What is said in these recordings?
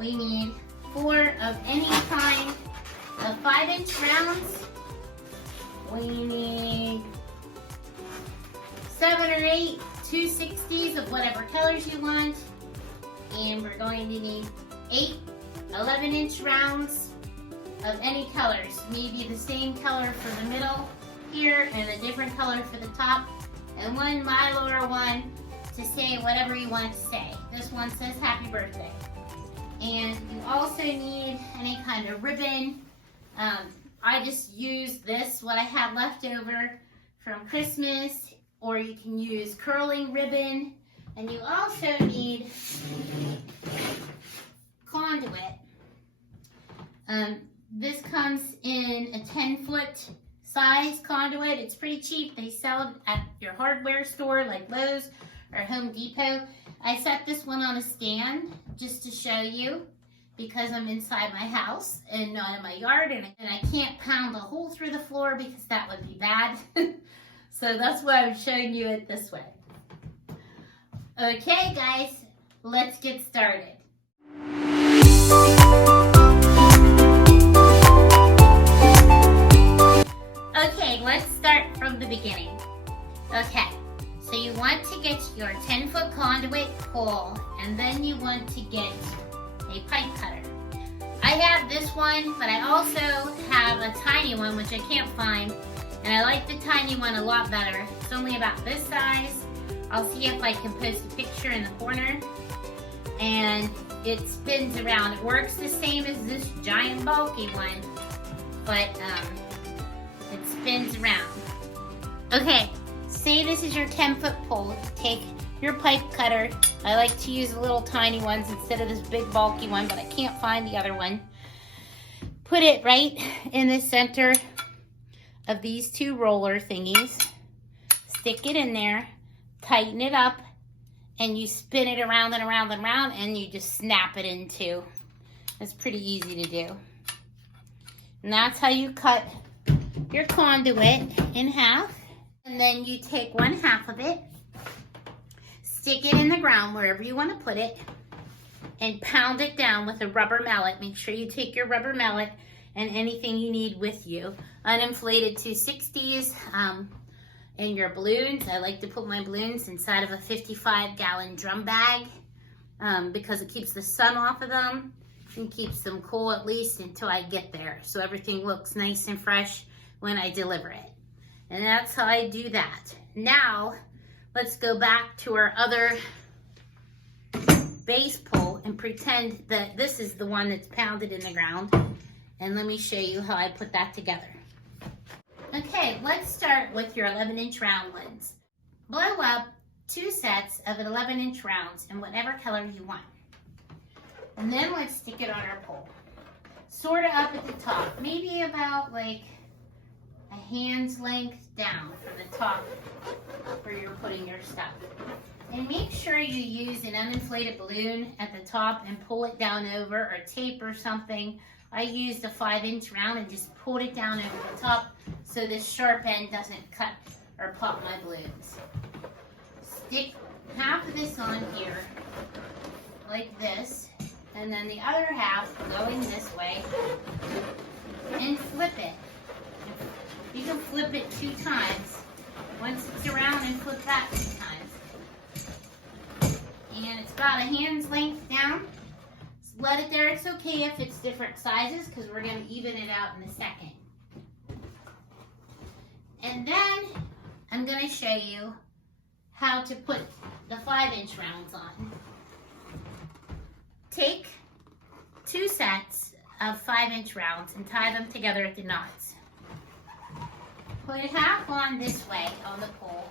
We need 4 of any kind of 5-inch rounds. We need 7 or 8 260s of whatever colors you want. And we're going to need 8 11-inch rounds of any colors. Maybe the same color for the middle here and a different color for the top. And one Mylar one to say whatever you want to say. This one says happy birthday. And you also need any kind of ribbon. I just used this, what I had left over from Christmas, or you can use curling ribbon. And you also need conduit. This comes in a 10-foot size conduit. It's pretty cheap. They sell it at your hardware store like Lowe's or Home Depot. I set this one on a stand just to show you because I'm inside my house and not in my yard, and I can't pound a hole through the floor because that would be bad. So that's why I'm showing you it this way. Okay guys, let's get started. Okay, let's start from the beginning. Okay, so you want to get your 10-foot conduit pole, and then you want to get a pipe cutter. I have this one, but I also have a tiny one, which I can't find, and I like the tiny one a lot better. It's only about this size. I'll see if I can post a picture in the corner. And it spins around. It works the same as this giant bulky one, but it spins around. Okay, say this is your 10-foot pole. Take your pipe cutter. I like to use the little tiny ones instead of this big bulky one, but I can't find the other one. Put it right in the center of these 2 roller thingies. Stick it in there, tighten it up, and you spin it around and around and around, and you just snap it in 2. It's pretty easy to do. And that's how you cut your conduit in half. And then you take 1/2 of it, stick it in the ground wherever you want to put it, and pound it down with a rubber mallet. Make sure you take your rubber mallet and anything you need with you. Uninflated 260s, and your balloons. I like to put my balloons inside of a 55-gallon drum bag because it keeps the sun off of them and keeps them cool at least until I get there. So everything looks nice and fresh when I deliver it. And that's how I do that. Now, let's go back to our other base pole and pretend that this is the one that's pounded in the ground. And let me show you how I put that together. Okay, let's start with your 11-inch round ones. Blow up 2 sets of 11-inch rounds in whatever color you want. And then let's stick it on our pole. Sort of up at the top, maybe about like a hand's length down from the top where you're putting your stuff. And make sure you use an uninflated balloon at the top and pull it down over, or tape or something. I used a 5-inch round and just pulled it down over the top so this sharp end doesn't cut or pop my balloons. Stick half of this on here, like this, and then the other half going this way, and flip it. You can flip it 2 times. Once it's around, and flip that 2 times. And it's about a hand's length down. Let it there. It's okay if it's different sizes because we're going to even it out in a second. And then I'm going to show you how to put the 5-inch rounds on. Take 2 sets of 5-inch rounds and tie them together at the knots. Put half on this way on the pole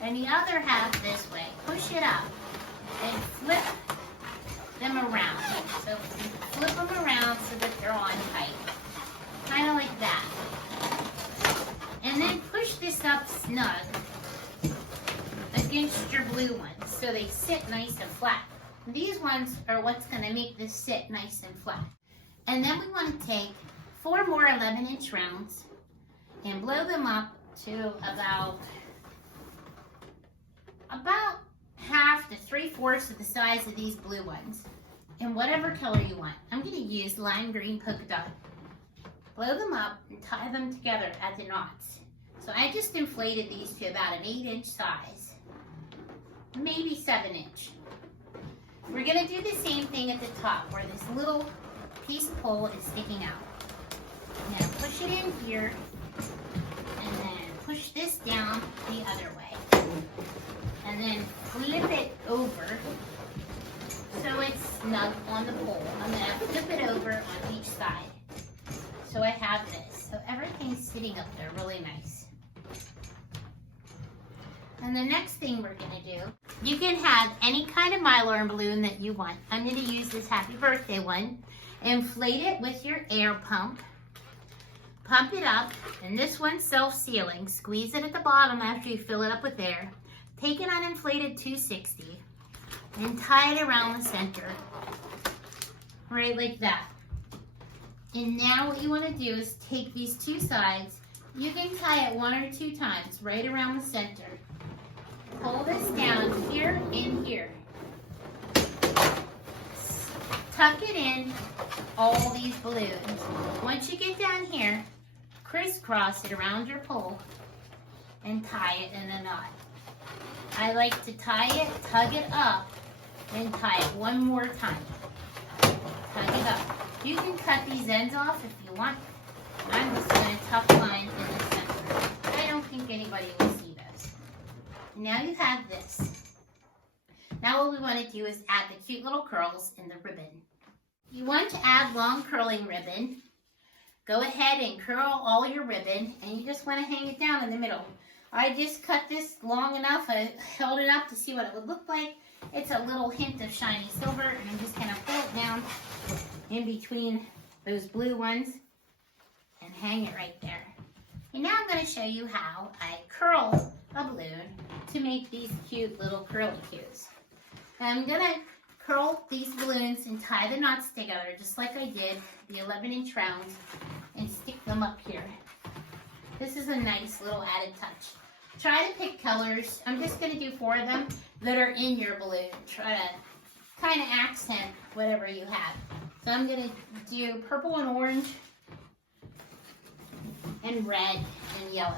and the other half this way. Push it up and flip them around. So flip them around so that they're on tight. Kind of like that. And then push this up snug against your blue ones so they sit nice and flat. These ones are what's going to make this sit nice and flat. And then we want to take 4 more 11-inch rounds and blow them up to about half to 3/4 of the size of these blue ones. in whatever color you want. I'm going to use lime green polka dot. Blow them up and tie them together at the knots. So I just inflated these to about an 8-inch size, maybe 7-inch. We're going to do the same thing at the top where this little piece of pole is sticking out. I'm going to push it in here and then push this down the other way. And then flip it over so it's snug on the pole. I'm going to flip it over on each side. So I have this. So everything's sitting up there really nice. And the next thing we're going to do, you can have any kind of Mylar balloon that you want. I'm going to use this happy birthday one. Inflate it with your air pump. Pump it up, and this one's self-sealing. Squeeze it at the bottom after you fill it up with air. Take an uninflated 260 and tie it around the center, right like that. And now what you want to do is take these two sides. You can tie it 1 or 2 times right around the center. Pull this down here and here. Tuck it in all these balloons. Once you get down here, crisscross it around your pole and tie it in a knot. I like to tie it, tug it up, and tie it one more time. Tug it up. You can cut these ends off if you want. I'm just going to tuck mine in the center. I don't think anybody will see this. Now you have this. Now what we want to do is add the cute little curls in the ribbon. You want to add long curling ribbon. Go ahead and curl all your ribbon, and you just want to hang it down in the middle. I just cut this long enough. I held it up to see what it would look like. It's a little hint of shiny silver, and I'm just going to pull it down in between those blue ones and hang it right there. And now I'm going to show you how I curl a balloon to make these cute little curly cues. I'm going to curl these balloons and tie the knots together just like I did the 11-inch rounds and stick them up here. This is a nice little added touch. Try to pick colors. I'm just going to do 4 of them that are in your balloon. Try to kind of accent whatever you have. So I'm going to do purple and orange and red and yellow.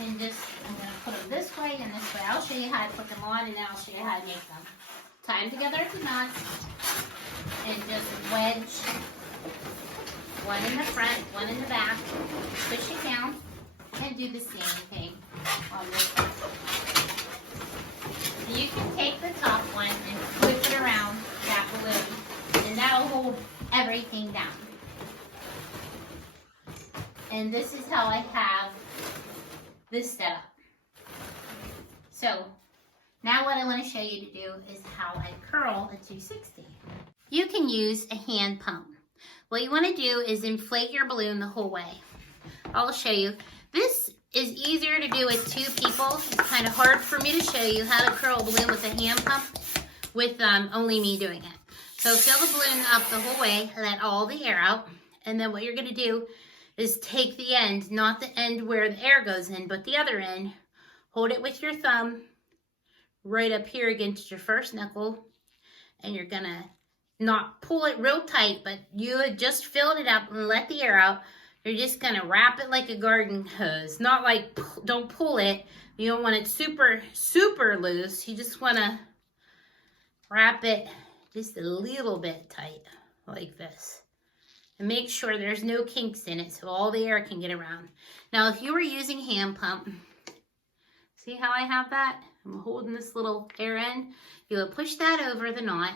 And just, I'm going to put them this way and this way. I'll show you how to put them on, and then I'll show you how to make them. Tie them together at the knots and just wedge one in the front, one in the back. Push it down and do the same thing on this side. You can take the top one and flip it around that balloon, and that'll hold everything down. And this is how I have this set up. So now what I want to show you to do is how I curl a 260. You can use a hand pump. What you want to do is inflate your balloon the whole way. I'll show you. This is easier to do with 2 people. It's kind of hard for me to show you how to curl a balloon with a hand pump with only me doing it. So fill the balloon up the whole way, let all the air out, and then what you're going to do is take the end, not the end where the air goes in, but the other end. Hold it with your thumb right up here against your first knuckle, and you're going to not pull it real tight, but you had just filled it up and let the air out. You're just going to wrap it like a garden hose. Not like, don't pull it. You don't want it super, super loose. You just want to wrap it just a little bit tight, like this. And make sure there's no kinks in it so all the air can get around. Now, if you were using hand pump, see how I have that? I'm holding this little air end. You will push that over the knot.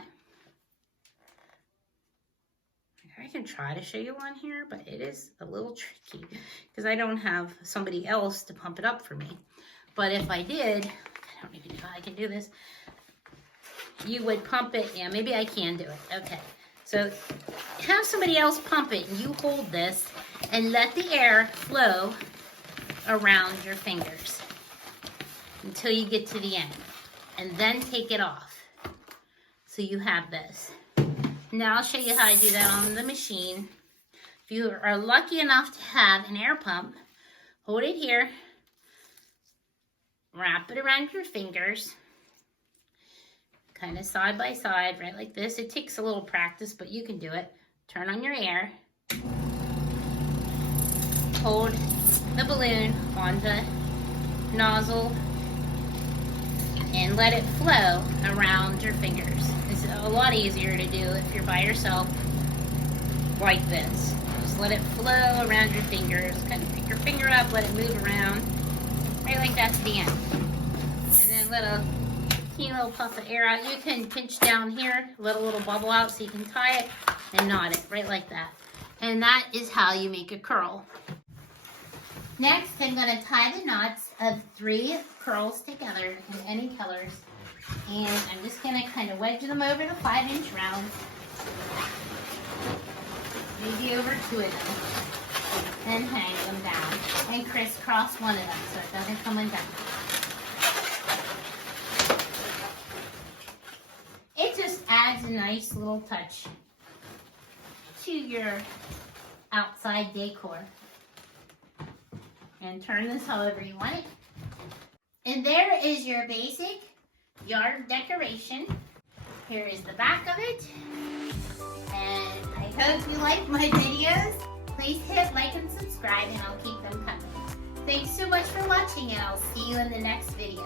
I can try to show you on here, but it is a little tricky because I don't have somebody else to pump it up for me. But if I did, I don't even know how I can do this. You would pump it. Yeah, maybe I can do it. Okay. So have somebody else pump it, and you hold this and let the air flow around your fingers until you get to the end, and then take it off. So you have this. Now I'll show you how to do that on the machine. If you are lucky enough to have an air pump, hold it here, wrap it around your fingers, kind of side by side, right like this. It takes a little practice, but you can do it. Turn on your air. Hold the balloon on the nozzle and let it flow around your fingers. It's a lot easier to do if you're by yourself like this. Just let it flow around your fingers. Kind of pick your finger up, let it move around, right like that to the end. And then let a teeny little puff of air out. You can pinch down here, let a little bubble out so you can tie it and knot it, right like that. And that is how you make a curl. Next, I'm going to tie the knots of 3 curls together in any colors. And I'm just going to kind of wedge them over the 5-inch round. Maybe over 2 of them. And hang them down. And crisscross one of them so it doesn't come undone. It just adds a nice little touch to your outside decor. And turn this however you want it. And there is your basic yard decoration. Here is the back of it. And I hope you like my videos. Please hit like and subscribe and I'll keep them coming. Thanks so much for watching and I'll see you in the next video.